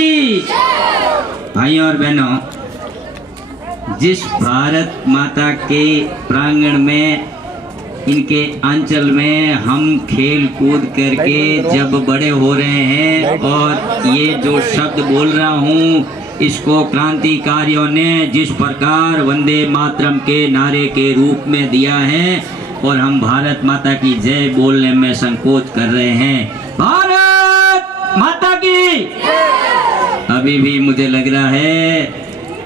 की। भाइयों और बहनों, जिस भारत माता के प्रांगण में, इनके अंचल में हम खेल कूद करके जब बड़े हो रहे हैं, और ये जो शब्द बोल रहा हूँ इसको क्रांतिकारियों ने जिस प्रकार वंदे मातरम के नारे के रूप में दिया है, और हम भारत माता की जय बोलने में संकोच कर रहे हैं। भारत माता की। अभी भी मुझे लग रहा है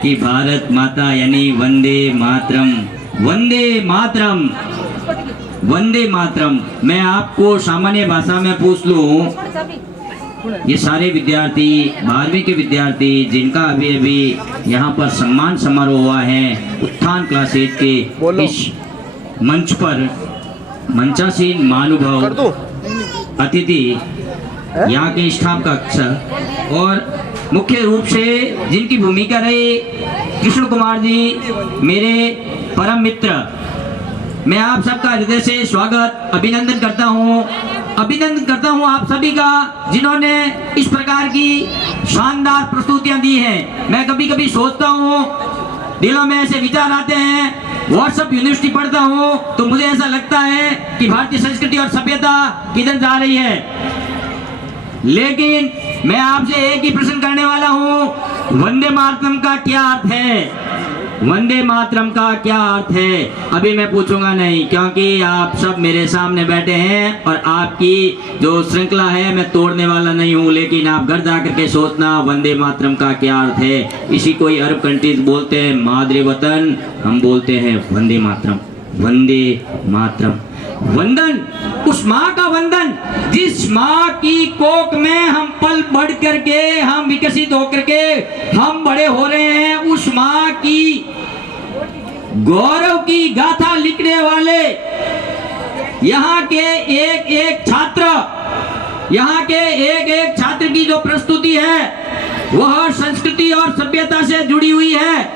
कि भारत माता यानी वंदे मातरम, वंदे मातरम, वंदे मातरम। मैं आपको सामान्य भाषा में पूछ लूं, ये सारे विद्यार्थी 12वीं के विद्यार्थी जिनका अभी अभी यहाँ पर सम्मान समारोह हुआ है, उत्थान क्लास 8 के इस मंच पर मंचासीन महानुभाव अतिथि, यहाँ के स्टाफ कक्ष, और मुख्य रूप से जिनकी भूमिका रही कृष्ण कुमार जी, मेरे परम मित्र, मैं आप सबका हृदय से स्वागत अभिनंदन करता हूँ आप सभी का, जिन्होंने इस प्रकार की शानदार प्रस्तुतियां दी हैं। मैं कभी कभी सोचता हूँ, दिलों में ऐसे विचार आते हैं, व्हाट्सएप यूनिवर्सिटी पढ़ता हूँ तो मुझे ऐसा लगता है कि भारतीय संस्कृति और सभ्यता किधर जा रही है। लेकिन मैं आपसे एक ही प्रश्न करने वाला हूँ, वंदे मातरम का क्या अर्थ है? वंदे मातरम का क्या अर्थ है? अभी मैं पूछूंगा नहीं, क्योंकि आप सब मेरे सामने बैठे हैं और आपकी जो श्रृंखला है मैं तोड़ने वाला नहीं हूँ। लेकिन आप घर जाकर के सोचना वंदे मातरम का क्या अर्थ है। इसी कोई अरब कंट्रीज बोलते हैं मादरे वतन, हम बोलते हैं वंदे मातरम। वंदे मातरम, वंदन, उस माँ का वंदन जिस माँ की कोख में हम पल बढ़ करके, हम विकसित होकर के हम बड़े हो रहे हैं, उस माँ की गौरव की गाथा लिखने वाले यहाँ के एक एक छात्र, यहाँ के एक एक छात्र की जो प्रस्तुति है वह संस्कृति और सभ्यता से जुड़ी हुई है।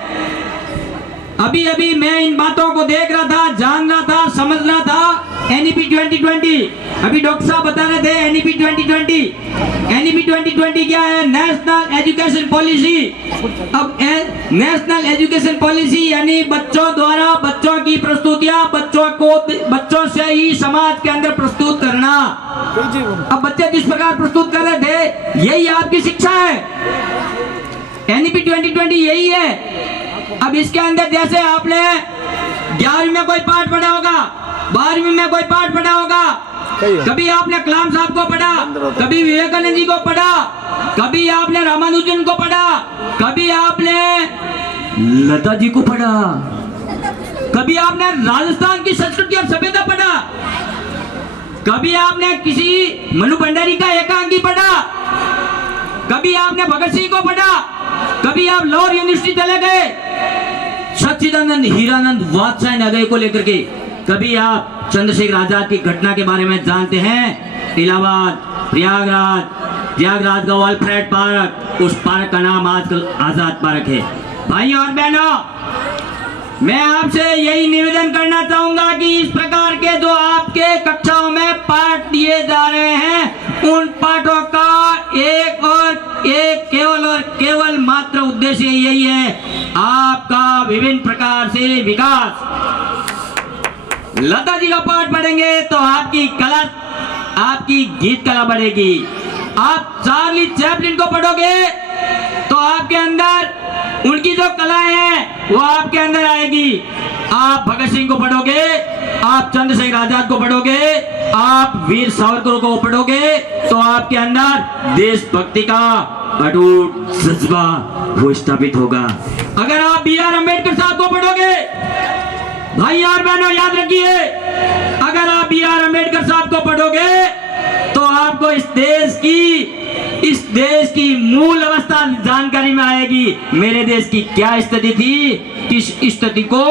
अभी अभी मैं इन बातों को देख रहा था, जान रहा था, समझ रहा था। एनईपी 2020, अभी डॉक्टर साहब बता रहे थे एनईपी 2020। एनईपी 2020 क्या है? National education policy. अब नेशनल एजुकेशन पॉलिसी यानी बच्चों द्वारा बच्चों की प्रस्तुतियां, बच्चों से ही समाज के अंदर प्रस्तुत करना। अब बच्चे जिस प्रकार प्रस्तुत कर रहे थे, यही आपकी शिक्षा है। एनईपी 2020 यही है। अब इसके अंदर जैसे आपने 11वीं में कोई पाठ पढ़ा होगा, 12वीं में कोई पाठ पढ़ा होगा, कभी आपने कलाम साहब को पढ़ा, कभी विवेकानंद जी को पढ़ा, कभी आपने रामानुजन को पढ़ा, कभी आपने लता जी को पढ़ा, कभी आपने राजस्थान की संस्कृति और सभ्यता पढ़ा, कभी आपने किसी मनु भंडारी का एकांकी पढ़ा, कभी आपने भगत सिंह को पढ़ा, कभी आप लाहौर यूनिवर्सिटी चले गए सच्चिदानंद हीरानंद वात्स्यायन नगर को लेकर के, कभी आप चंद्रशेखर आजाद की घटना के बारे में जानते हैं? इलाहाबाद, प्रयागराज का वालफ्रेड पार्क, उस पार्क का नाम आजकल आजाद पार्क है। भाइयों और बहनों, मैं आपसे यही निवेदन करना चाहूंगा कि इस प्रकार के जो आपके कक्षाओं में पाठ दिए जा रहे हैं, उन पाठों का एक केवल मात्र उद्देश्य यही है, आपका विभिन्न प्रकार से विकास। लता जी का पाठ पढ़ेंगे तो आपकी कला, आपकी गीत कला बढ़ेगी। आप चार्ली चैपलिन को पढ़ोगे तो आपके अंदर उनकी जो कलाएं हैं वो आपके अंदर आएगी। आप भगत सिंह को पढ़ोगे, आप चंद्रशेखर आजाद को पढ़ोगे, आप वीर सावरकर को पढ़ोगे तो आपके अंदर देशभक्ति का अटूट जज्बा वो स्थापित होगा। अगर आप B.R. अम्बेडकर साहब को पढ़ोगे, भाई और बहनों याद रखिए, अगर आप B.R. अम्बेडकर साहब को पढ़ोगे तो आपको इस देश की मूल अवस्था जानकारी में आएगी। मेरे देश की क्या स्थिति थी, किस स्थिति को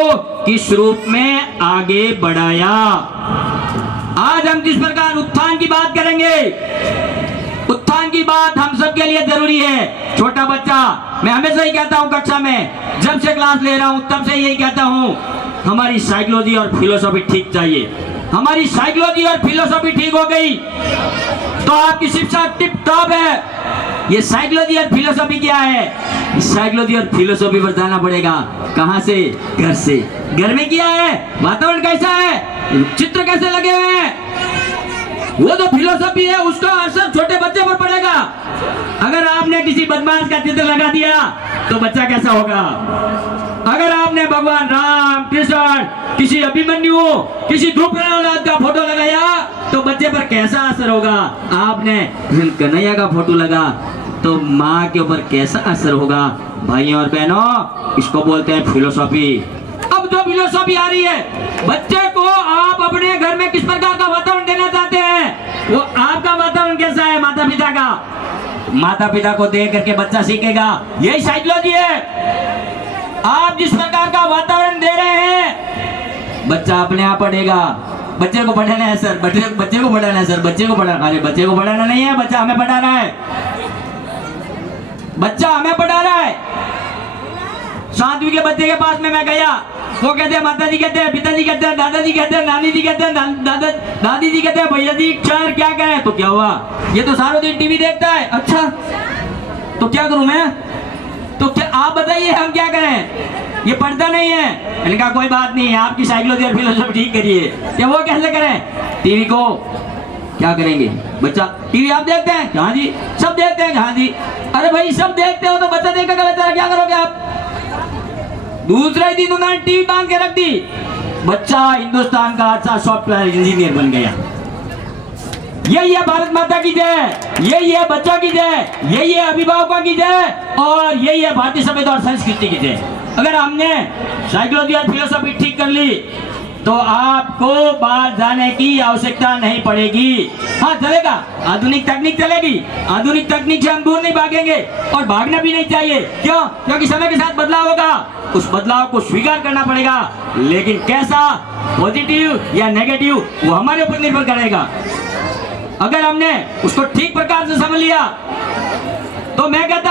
किस रूप में आगे बढ़ाया। आज हम जिस प्रकार उत्थान की बात करेंगे, उत्थान की बात हम सब के लिए जरूरी है। छोटा बच्चा, मैं हमेशा ही कहता हूं कक्षा में, जब से क्लास ले रहा हूं तब से यही कहता हूं, हमारी साइकोलॉजी और फिलोसॉफी ठीक चाहिए। हमारी साइकोलॉजी और फिलोसॉफी ठीक हो गई तो आपकी शिक्षा टिप टॉप है। ये साइकोलॉजी और फिलोसॉफी क्या है? साइकोलॉजी और फिलोसॉफी पर जाना पड़ेगा। कहां से? घर से। घर में क्या है? वातावरण कैसा है? चित्र कैसे लगे हुए हैं? वो तो फिलोसॉफी है, उसका असर छोटे बच्चे पर पड़ेगा। अगर आपने किसी बदमाश का चित्र लगा दिया तो बच्चा कैसा होगा? अगर आपने भगवान राम, कृष्ण, किसी अभिमन्यु, किसी द्रुपद का फोटो लगाया तो बच्चे पर कैसा असर होगा? आपने कन्हैया का फोटो लगा तो माँ के ऊपर कैसा असर होगा? भाइयों और बहनों, इसको बोलते हैं फिलोसॉफी। अब जो फिलोसॉफी आ रही है, बच्चे को आप अपने घर में किस प्रकार का वातावरण देना चाहते हैं, वो आपका वातावरण कैसा है माता पिता का? माता पिता को देख करके बच्चा सीखेगा। यही साइकोलॉजी है। आप जिस प्रकार का वातावरण दे रहे हैं, बच्चा अपने आप पढ़ेगा। बच्चे को पढ़ाना है सर, बच्चे को पढ़ाना है सर, बच्चे को पढ़ाना। अरे बच्चे को पढ़ाना नहीं है, बच्चा हमें पढ़ा रहा है। बच्चा हमें पढ़ा रहा है। 7वीं के बच्चे के पास में मैं गया, वो कहते हैं, माता जी कहते हैं, पिताजी कहते हैं, दादाजी कहते हैं, नानी जी कहते हैं, दादी जी कहते हैं, भैया जी सर क्या करें? तो क्या हुआ? ये तो सारा दिन टीवी देखता है। अच्छा, तो क्या करूं मैं? तो क्या आप बताइए हम क्या करें? ये पढ़ता नहीं है। मैंने कहा कोई बात नहीं, आपकी साइकोलॉजी और फिलोसॉफी ठीक करिए। क्या वो कैसे करें? टीवी को क्या करेंगे? बच्चा टीवी आप देखते हैं? हाँ जी। सब देखते हैं? हाँ जी। अरे भाई सब देखते हो तो बच्चा देखेगा बेचारा, क्या करोगे आप? दूसरे दिन उन्होंने टीवी बांध के रख दी। बच्चा हिंदुस्तान का अच्छा सॉफ्टवेयर इंजीनियर बन गया। यही है भारत माता की जय, यही है बच्चों की जय, यही है अभिभावकों की जय, और यही है भारतीय सभ्यता और संस्कृति की जय। अगर हमने साइकोलॉजी और फिलोसॉफी ठीक कर ली तो आपको बाहर जाने की आवश्यकता नहीं पड़ेगी। हाँ चलेगा, आधुनिक तकनीक चलेगी, आधुनिक तकनीक से हम दूर नहीं भागेंगे और भागना भी नहीं चाहिए। क्यों? क्योंकि समय के साथ बदलाव होगा, उस बदलाव को स्वीकार करना पड़ेगा। लेकिन कैसा, पॉजिटिव या नेगेटिव, वो हमारे ऊपर निर्भर करेगा। अगर हमने उसको ठीक प्रकार से समझ लिया तो मैं कहता